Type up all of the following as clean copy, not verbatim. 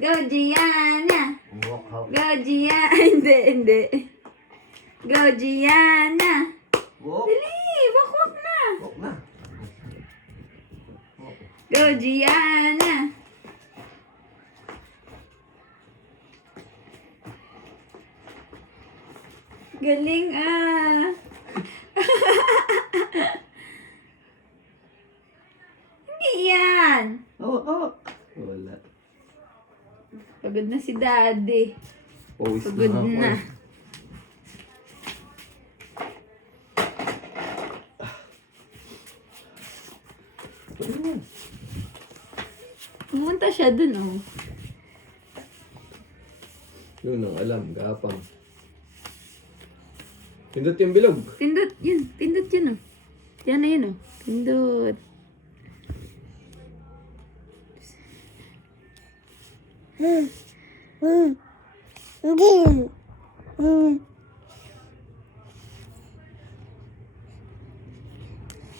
Go, Gianna. Walk. Go, Gianna. Hindi. Go, Gianna. Walk. Dali, wakwak na. Walk na. Go, Gianna. Galing ah. Hindi yan. Hawak. Wala. Pagod na si Daddy. Pawis Pagod ako na. eh. Ano yan? Pumunta siya dun oh. Yun ang alam, gapang. Pindot yung bilog. Pindot yun oh. Yan na yun oh. Pindot.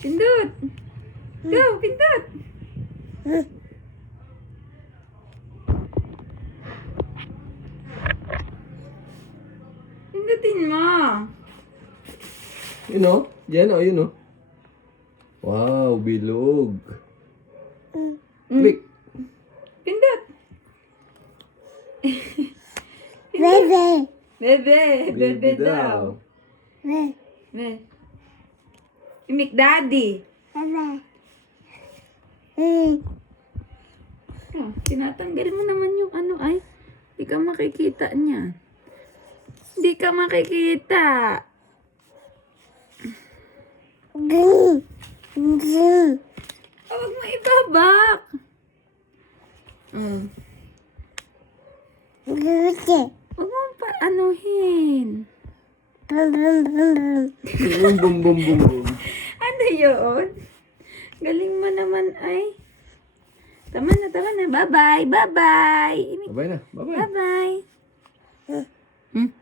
Pindot. Go, pindot. Pindutin mo. Yun o. Yan o, yun o. Wow, bilog. Click. Pindot. Bebe. Bebe daw. Be. Imik Daddy. Oh, tinatanggal mo naman yung ano ay. Hindi ka makikita niya. Hindi ka makikita. Oh, wag mo ibabak. Wag mo pa anuhin. Bum, bum, bum, bum, bum. Ano yun? Galing mo naman ay. Tama na. Bye-bye. Bye-bye. Babay na. Babay. Bye-bye.